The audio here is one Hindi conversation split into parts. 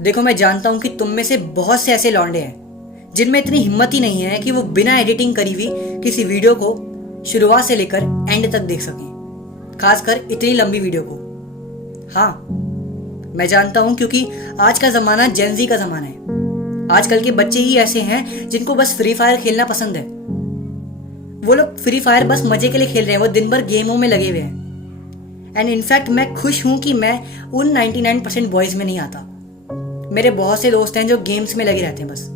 देखो, मैं जानता हूं कि तुम में से बहुत से ऐसे लौंडे हैं जिनमें इतनी हिम्मत ही नहीं है कि वो बिना एडिटिंग करी हुई किसी वीडियो को शुरुआत से लेकर एंड तक देख सकें, खासकर इतनी लंबी वीडियो को। हाँ, मैं जानता हूं, क्योंकि आज का ज़माना जेन-ज़ी का ज़माना है। आजकल के बच्चे ही ऐसे हैं जिनको बस फ्री फायर खेलना पसंद है। वो लोग फ्री फायर बस मजे के लिए खेल रहे हैं, वो दिन भर गेमों में लगे हुए हैं। एंड इनफैक्ट मैं खुश हूं कि मैं उन 99% बॉयज़ में नहीं आता। मेरे बहुत से दोस्त हैं जो गेम्स में लगे रहते हैं, बस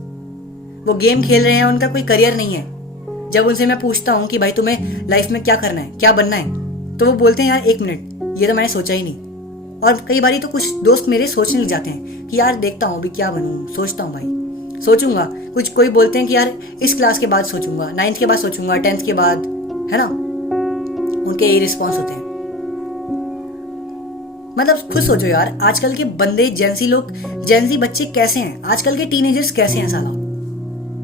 वो गेम खेल रहे हैं, उनका कोई करियर नहीं है। जब उनसे मैं पूछता हूँ कि भाई तुम्हें लाइफ में क्या करना है, क्या बनना है, तो वो बोलते हैं यार 1 मिनट, ये तो मैंने सोचा ही नहीं। और कई बारी तो कुछ दोस्त मेरे सोचने लग जाते हैं कि यार देखता हूँ अभी क्या बनूँ, सोचता हूँ भाई, सोचूंगा। कुछ कोई बोलते हैं कि यार इस क्लास के बाद सोचूंगा, 9th के बाद सोचूंगा, 10th के बाद, है ना। उनके यही रिस्पॉन्स होते हैं। मतलब खुद सोचो यार, आजकल के बंदे, जेंजी लोग, जेंजी बच्चे कैसे हैं, आजकल के टीनेजर्स कैसे हैं साला।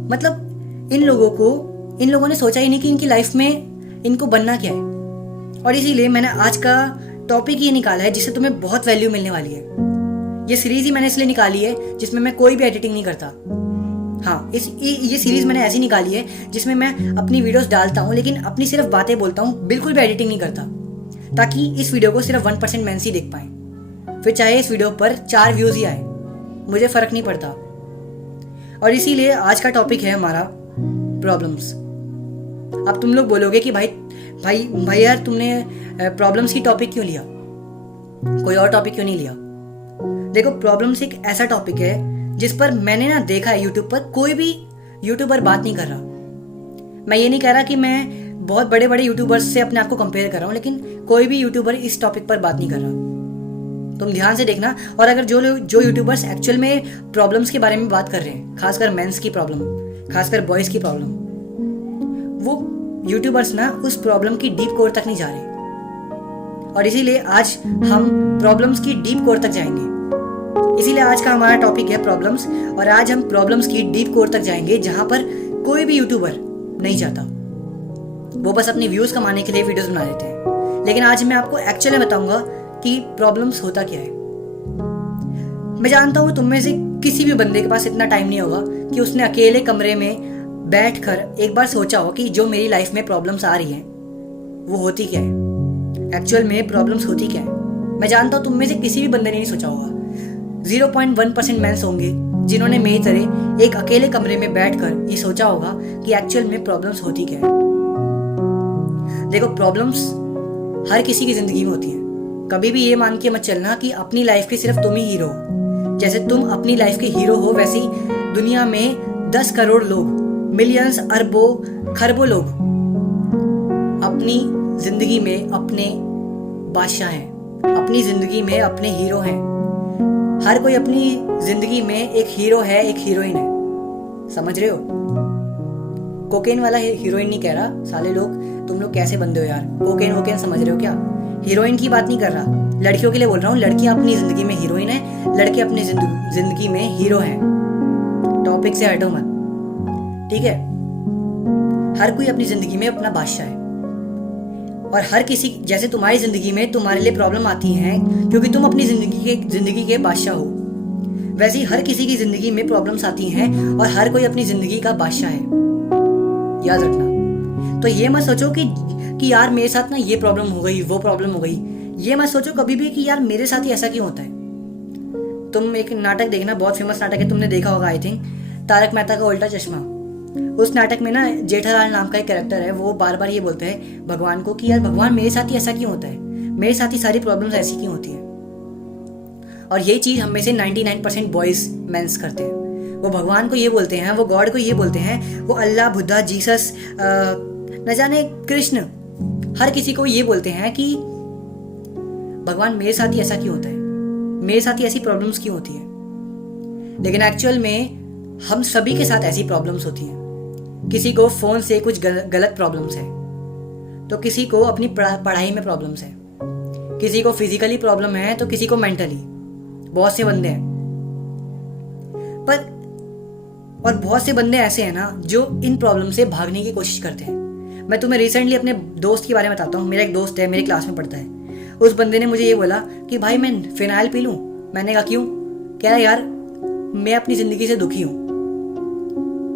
मतलब इन लोगों ने सोचा ही नहीं कि इनकी लाइफ में इनको बनना क्या है। और इसीलिए मैंने आज का टॉपिक ये निकाला है जिससे तुम्हें बहुत वैल्यू मिलने वाली है। ये सीरीज ही मैंने इसलिए निकाली है जिसमें मैं कोई भी एडिटिंग नहीं करता। हाँ, ये सीरीज मैंने ऐसी निकाली है जिसमें मैं अपनी वीडियोस डालता हूँ, लेकिन अपनी सिर्फ बातें बोलता हूँ, बिल्कुल भी एडिटिंग नहीं करता, ताकि इस वीडियो को सिर्फ 1% मेंस ही देख पाए। फिर चाहे इस वीडियो पर 4 व्यूज ही आए, मुझे फर्क नहीं पड़ता। और इसीलिए आज का टॉपिक है हमारा प्रॉब्लम्स। अब तुम लोग बोलोगे कि भाई यार, तुमने प्रॉब्लम्स की टॉपिक क्यों लिया, कोई और टॉपिक क्यों नहीं लिया। देखो, प्रॉब्लम्स एक ऐसा टॉपिक है जिस पर मैंने ना देखा है यूट्यूब पर कोई भी यूट्यूबर बात नहीं कर रहा। मैं ये नहीं कह रहा कि मैं बहुत बड़े बड़े यूट्यूबर्स से अपने आप को कंपेयर कर रहा हूँ, लेकिन कोई भी यूट्यूबर इस टॉपिक पर बात नहीं कर रहा। तुम ध्यान से देखना। और अगर जो यूट्यूबर्स एक्चुअल में प्रॉब्लम्स के बारे में बात कर रहे हैं, खासकर मेंस की प्रॉब्लम, खासकर बॉयज़ की प्रॉब्लम, वो यूट्यूबर्स ना उस प्रॉब्लम की डीप कोर तक नहीं जा रहे। और इसीलिए आज हम प्रॉब्लम्स की डीप कोर तक जाएंगे। इसीलिए आज का हमारा टॉपिक है प्रॉब्लम्स, और आज हम प्रॉब्लम्स की डीप कोर तक जाएंगे, जहां पर कोई भी यूट्यूबर नहीं जाता। वो बस अपनी व्यूज कमाने के लिए वीडियोस बना लेते हैं। लेकिन आज मैं आपको एक्चुअली बताऊंगा कि प्रॉब्लम्स होता क्या है। मैं जानता हूं तुम में से किसी भी बंदे के पास इतना टाइम नहीं होगा कि उसने अकेले कमरे में बैठकर एक बार सोचा हो कि जो मेरी लाइफ में प्रॉब्लम्स आ रही हैं वो होती क्या है, एक्चुअल में प्रॉब्लम्स होती क्या है। मैं जानता हूं तुम में से किसी भी बंदे ने नहीं सोचा होगा। 0.1% मेंस होंगे जिन्होंने मेरी तरह एक अकेले कमरे में बैठकर ये सोचा होगा कि एक्चुअल में प्रॉब्लम्स होती क्या है। देखो, प्रॉब्लम्स हर किसी की जिंदगी में होती है। कभी भी ये मान के मत चलना कि अपनी लाइफ के सिर्फ तुम ही हीरो हो। जैसे तुम अपनी लाइफ के हीरो हो, वैसे ही दुनिया में 10 करोड़ लोग, मिलियंस, अरबों, खरबों लोग अपनी जिंदगी में अपने बादशाह हैं, अपनी जिंदगी में अपने हीरो हैं। हर कोई अपनी जिंदगी में एक हीरो है, एक हीरोइन है। समझ रहे हो? कोकेन वाला हीरोइन नहीं कह रहा, साले लोग तुम लोग कैसे बंदे हो यार। कोकेन समझ रहे हो क्या? हीरोइन की बात नहीं कर रहा, लड़कियों के लिए बोल रहा हूँ। लड़कियां अपनी जिंदगी में हीरोइन है, लड़के अपनी जिंदगी में हीरो हैं। टॉपिक से हटो मत, ठीक है? हर कोई अपनी जिंदगी में अपना बादशाह है। और हर किसी, जैसे तुम्हारी जिंदगी में तुम्हारे लिए प्रॉब्लम आती है क्योंकि तुम अपनी जिंदगी के बादशाह हो, वैसे ही हर किसी की जिंदगी में प्रॉब्लम्स आती हैं और हर कोई अपनी जिंदगी का बादशाह है। याद रखना। तो ये मत सोचो कि यार मेरे साथ ना ये प्रॉब्लम हो गई, वो प्रॉब्लम हो गई। ये मत सोचो कभी भी कि यार मेरे साथ ही ऐसा क्यों होता है। तुम एक नाटक देखना, बहुत फेमस नाटक है, तुमने देखा होगा आई थिंक, तारक मेहता का उल्टा चश्मा। उस नाटक में ना जेठालाल नाम का एक कैरेक्टर है, वो बार बार ये बोलते हैं भगवान को कि यार भगवान मेरे साथ ही ऐसा क्यों होता है, मेरे साथ ही सारी प्रॉब्लम्स ऐसी क्यों होती है। और यही चीज़ हम में से 99% बॉयज मेंस करते हैं। वो भगवान को ये बोलते हैं, वो गॉड को ये बोलते हैं, वो अल्लाह, बुद्धा, जीसस, न जाने कृष्ण, हर किसी को ये बोलते हैं कि भगवान मेरे साथ ही ऐसा क्यों होता है, मेरे साथ ही ऐसी प्रॉब्लम्स क्यों होती है। लेकिन एक्चुअल में हम सभी के साथ ऐसी प्रॉब्लम्स होती हैं। किसी को फोन से कुछ गलत प्रॉब्लम्स है, तो किसी को अपनी पढ़ाई में प्रॉब्लम्स है, किसी को फिजिकली प्रॉब्लम है, तो किसी को मेंटली। बहुत से बंदे हैं, पर और बहुत से बंदे ऐसे हैं ना जो इन प्रॉब्लम से भागने की कोशिश करते हैं। मैं तुम्हें रिसेंटली अपने दोस्त के बारे में बताता हूँ। मेरा एक दोस्त है, मेरी क्लास में पढ़ता है। उस बंदे ने मुझे ये बोला कि भाई मैं फिनाइल पी लूँ। मैंने कहा क्यों? कह रहा यार मैं अपनी ज़िंदगी से दुखी हूँ।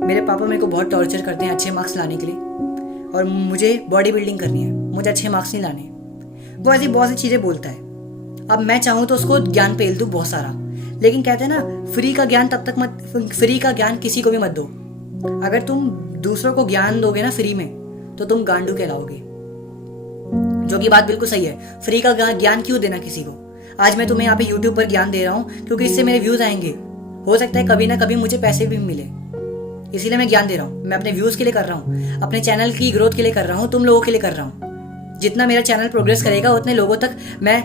मेरे पापा मेरे को बहुत टॉर्चर करते हैं अच्छे मार्क्स लाने के लिए, और मुझे बॉडी बिल्डिंग करनी है, मुझे अच्छे मार्क्स नहीं लाने। वो ऐसी बहुत सी चीज़ें बोलता है। अब मैं चाहूँ तो उसको ज्ञान पेल दूँ बहुत सारा, लेकिन कहते हैं ना, फ्री का ज्ञान तब तक मत, फ्री का ज्ञान किसी को भी मत दो। अगर तुम दूसरों को ज्ञान दोगे ना फ्री में, तो तुम गांडू कहलाओगे। जो कि बात बिल्कुल सही है। फ्री का ज्ञान क्यों देना किसी को। आज मैं तुम्हें यहाँ पे यूट्यूब पर ज्ञान दे रहा हूँ क्योंकि इससे मेरे व्यूज आएंगे। हो सकता है कभी ना कभी मुझे पैसे भी मिले, इसीलिए मैं ज्ञान दे रहा हूँ। मैं अपने व्यूज के लिए कर रहा हूँ, अपने चैनल की ग्रोथ के लिए कर रहा हूँ, तुम लोगों के लिए कर रहा हूँ। जितना मेरा चैनल प्रोग्रेस करेगा उतने लोगों तक मैं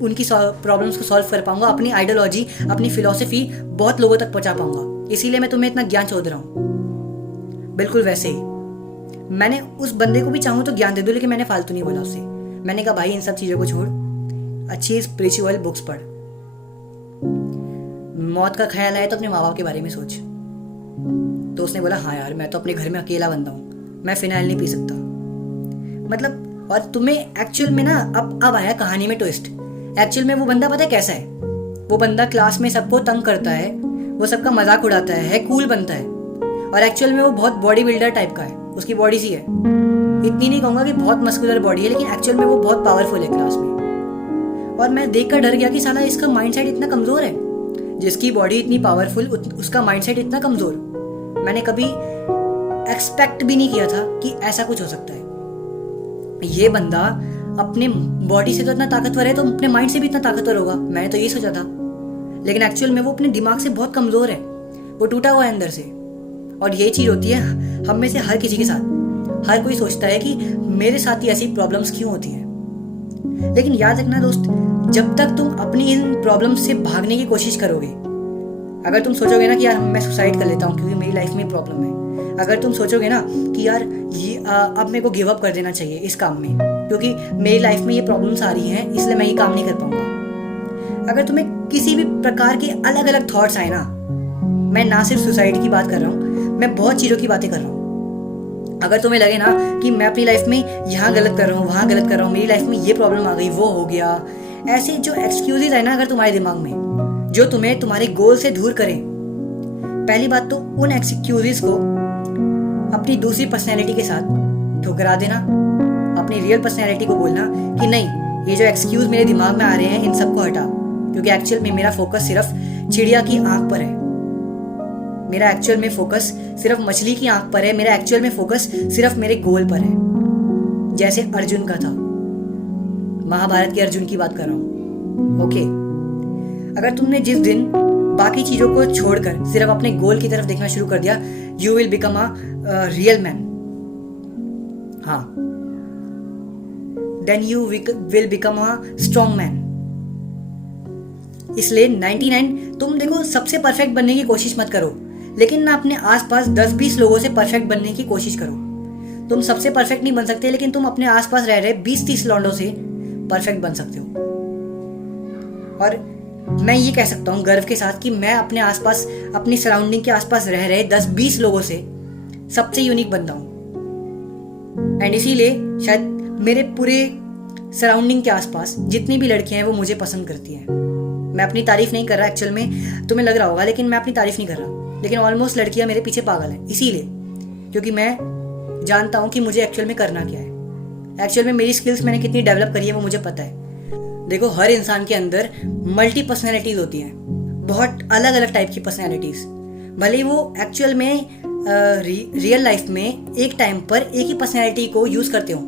उनकी प्रॉब्लम्स को सॉल्व कर पाऊंगा, अपनी आइडियोलॉजी, अपनी फिलॉसफी बहुत लोगों तक पहुंचा पाऊंगा। इसीलिए मैं तुम्हें इतना ज्ञान चोद रहा हूँ। बिल्कुल वैसे ही मैंने उस बंदे को भी चाहूँ तो ज्ञान दे दूँ, लेकिन मैंने फालतू नहीं बोला उससे। मैंने कहा भाई इन सब चीज़ों को छोड़, अच्छी स्पिरिचुअल बुक्स पढ़। मौत का ख्याल आए तो अपने माँ बाप के बारे में सोच। तो उसने बोला हाँ यार, मैं तो अपने घर में अकेला बंदा हूँ, मैं फिनाइल नहीं पी सकता। मतलब, और तुम्हें एक्चुअल में ना अब आया कहानी में ट्विस्ट। एक्चुअल में वो बंदा पता है कैसा है। वो बंदा क्लास में सबको तंग करता है, वो सबका मजाक उड़ाता है, कूल बनता है, और एक्चुअल में वो बहुत बॉडी बिल्डर टाइप का है। उसकी बॉडी सी है, इतनी नहीं कहूँगा कि बहुत मस्कुलर बॉडी है, लेकिन एक्चुअल में वो बहुत पावरफुल है क्लास में। और मैं देखकर डर गया कि साला इसका माइंडसेट इतना कमजोर है। जिसकी बॉडी इतनी पावरफुल, उसका माइंडसेट इतना कमजोर। मैंने कभी एक्सपेक्ट भी नहीं किया था कि ऐसा कुछ हो सकता है। ये बंदा अपने बॉडी से तो इतना ताकतवर है, तो अपने माइंड से भी इतना ताकतवर होगा, मैंने तो ये सोचा था। लेकिन एक्चुअल में वो अपने दिमाग से बहुत कमजोर है, वो टूटा हुआ है अंदर से। और ये चीज होती है हम में से हर किसी के साथ। हर कोई सोचता है कि मेरे साथ ही ऐसी प्रॉब्लम्स क्यों होती हैं। लेकिन याद रखना दोस्त, जब तक तुम अपनी इन प्रॉब्लम्स से भागने की कोशिश करोगे, अगर तुम सोचोगे ना कि यार मैं सुसाइड कर लेता हूँ क्योंकि मेरी लाइफ में प्रॉब्लम है, अगर तुम सोचोगे ना कि यार ये अब मेरे को गिव अप कर देना चाहिए इस काम में क्योंकि मेरी लाइफ में ये प्रॉब्लम्स आ रही हैं, इसलिए मैं ये काम नहीं कर पाऊंगा, अगर तुम्हें किसी भी प्रकार के अलग अलग थॉट्स आए ना, मैं ना सिर्फ सुसाइड की बात कर रहा हूँ, मैं बहुत चीज़ों की बातें कर रहा हूँ। अगर तुम्हें लगे ना कि मैं अपनी लाइफ में यहाँ गलत कर रहा हूँ, वहाँ गलत कर रहा हूँ, मेरी लाइफ में ये प्रॉब्लम आ गई, वो हो गया, ऐसे जो एक्सक्यूजेज है ना अगर तुम्हारे दिमाग में, जो तुम्हें तुम्हारे गोल से दूर करें, पहली बात तो उन एक्सक्यूजेज को अपनी दूसरी पर्सनैलिटी के साथ ठुकरा देना। अपनी रियल पर्सनैलिटी को बोलना कि नहीं, ये जो एक्सक्यूज मेरे दिमाग में आ रहे हैं इन सबको हटा, क्योंकि एक्चुअल में मेरा फोकस सिर्फ चिड़िया की आंख पर है, मेरा एक्चुअल में फोकस सिर्फ मछली की आंख पर है, मेरा एक्चुअल में फोकस सिर्फ मेरे गोल पर है। जैसे अर्जुन का था, महाभारत के अर्जुन की बात कर रहा हूं। ओके, अगर तुमने जिस दिन बाकी चीजों को छोड़कर सिर्फ अपने गोल की तरफ देखना शुरू कर दिया, you will become a real man. हाँ, then you will become a strong man. इसलिए 99 तुम देखो, सबसे परफेक्ट बनने की कोशिश मत करो, लेकिन ना अपने आसपास 10-20 लोगों से परफेक्ट बनने की कोशिश करो। तुम सबसे परफेक्ट नहीं बन सकते, लेकिन तुम अपने आसपास रह रहे 20-30 लौंडों से परफेक्ट बन सकते हो। और मैं ये कह सकता हूँ गर्व के साथ कि मैं अपने आसपास, अपनी सराउंडिंग के आसपास रह रहे 10-20 लोगों से सबसे यूनिक बंदा हूँ। एंड इसीलिए शायद मेरे पूरे सराउंडिंग के आसपास जितनी भी लड़कियां हैं वो मुझे पसंद करती हैं। मैं अपनी तारीफ नहीं कर रहा, एक्चुअल में तुम्हें लग रहा होगा, लेकिन मैं अपनी तारीफ नहीं कर रहा, लेकिन ऑलमोस्ट लड़कियां मेरे पीछे पागल हैं, इसीलिए क्योंकि मैं जानता हूँ कि मुझे एक्चुअल में करना क्या है। एक्चुअल में मेरी स्किल्स मैंने कितनी डेवलप करी है वो मुझे पता है। देखो, हर इंसान के अंदर मल्टी पर्सनैलिटीज होती हैं, बहुत अलग अलग टाइप की पर्सनैलिटीज। भले ही वो एक्चुअल में रियल लाइफ में एक टाइम पर एक ही पर्सनैलिटी को यूज करते हो,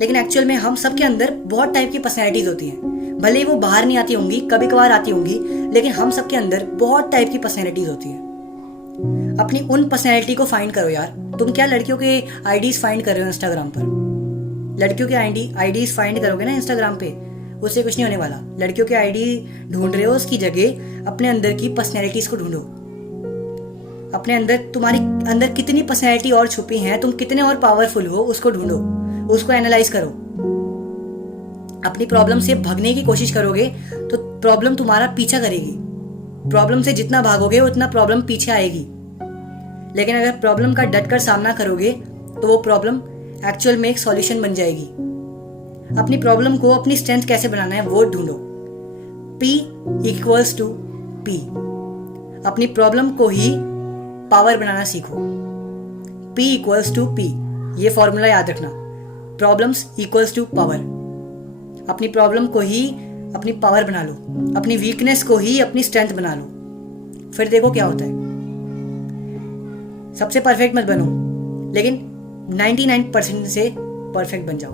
लेकिन एक्चुअल में हम सबके अंदर बहुत टाइप की पर्सनैलिटीज होती हैं। भले ही वो बाहर नहीं आती होंगी, कभी कभार आती होंगी, लेकिन हम सबके अंदर बहुत टाइप की पर्सनैलिटीज होती हैं। अपनी उन पर्सनैलिटी को फाइंड करो यार। तुम क्या लड़कियों के आईडीज फाइंड कर रहे हो इंस्टाग्राम पर? लड़कियों के आईडीज फाइंड करोगे ना इंस्टाग्राम पे, उससे कुछ नहीं होने वाला। लड़कियों के आईडी ढूंढ रहे हो, उसकी जगह अपने अंदर की पर्सनैलिटीज को ढूंढो। अपने अंदर, तुम्हारी अंदर कितनी पर्सनैलिटी और छुपी हैं, तुम कितने और पावरफुल हो, उसको ढूंढो, उसको एनालाइज करो। अपनी प्रॉब्लम से भागने की कोशिश करोगे तो प्रॉब्लम तुम्हारा पीछा करेगी। प्रॉब्लम से जितना भागोगे उतना प्रॉब्लम पीछे आएगी। लेकिन अगर प्रॉब्लम का डटकर सामना करोगे तो वो प्रॉब्लम एक्चुअल में एक सॉल्यूशन बन जाएगी। अपनी प्रॉब्लम को अपनी स्ट्रेंथ कैसे बनाना है वो ढूंढो। P = P। अपनी प्रॉब्लम को ही पावर बनाना सीखो। P इक्वल्स टू P, ये फॉर्मूला याद रखना। Problems equals to power. अपनी प्रॉब्लम को ही अपनी पावर बना लो, अपनी वीकनेस को ही अपनी स्ट्रेंथ बना लो, फिर देखो क्या होता है। सबसे परफेक्ट मत बनो, लेकिन 99% से परफेक्ट बन जाओ,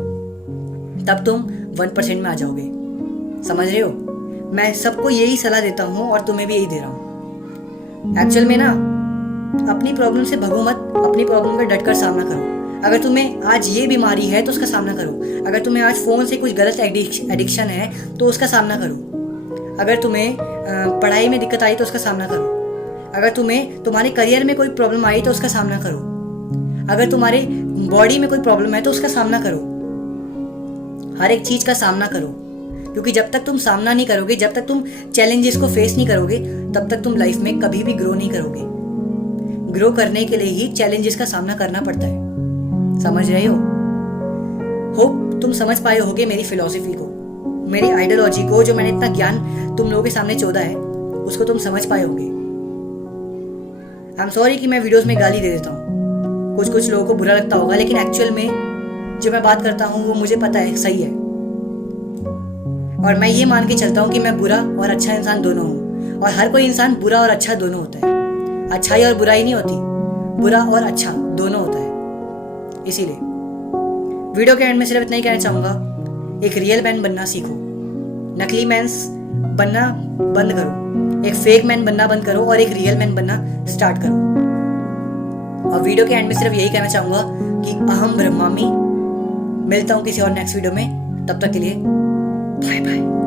तब तुम 1% में आ जाओगे। समझ रहे हो? मैं सबको यही सलाह देता हूँ और तुम्हें भी यही दे रहा हूँ। एक्चुअल में ना, अपनी प्रॉब्लम से भगो मत, अपनी प्रॉब्लम का डटकर सामना करो। अगर तुम्हें आज ये बीमारी है तो उसका सामना करो। अगर तुम्हें आज फ़ोन से कुछ गलत एडिक्शन है तो उसका सामना करो। अगर तुम्हें पढ़ाई में दिक्कत आई तो उसका सामना करो। अगर तुम्हें तुम्हारे करियर में कोई प्रॉब्लम आई तो उसका सामना करो। अगर तुम्हारे बॉडी में कोई प्रॉब्लम है तो उसका सामना करो। हर एक चीज़ का सामना करो, क्योंकि जब तक तुम सामना नहीं करोगे, जब तक तुम चैलेंजेस को फेस नहीं करोगे, तब तक तुम लाइफ में कभी भी ग्रो नहीं करोगे। ग्रो करने के लिए ही चैलेंजेस का सामना करना पड़ता है। समझ रहे हो? होप तुम समझ पाए होगे मेरी फिलॉसफी को, मेरी आइडियोलॉजी को, जो मैंने इतना ज्ञान तुम लोगों के सामने चोदा है, उसको तुम समझ पाए होगे। आई एम सॉरी कि मैं वीडियोस में गाली दे देता हूँ, कुछ लोगों को बुरा लगता होगा, लेकिन एक्चुअल में जो मैं बात करता हूँ वो मुझे पता है सही है। और मैं ये मान के चलता हूँ कि मैं बुरा और अच्छा इंसान दोनों हूँ, और हर कोई इंसान बुरा और अच्छा दोनों होता है। अच्छाई और बुराई नहीं होती, बुरा और अच्छा दोनों होता है। इसीलिए वीडियो के एंड में सिर्फ इतना ही कहना चाहूँगा, एक रियल मैन बनना सीखो। नकली मैन्स बनना बंद करो, एक फेक मैन बनना बंद करो और एक रियल मैन बनना स्टार्ट करो। और वीडियो के एंड में सिर्फ यही कहना चाहूँगा कि अहम ब्रह्मास्मि। मिलता हूँ किसी और नेक्स्ट वीडियो में, तब तक के लिए बाय बाय।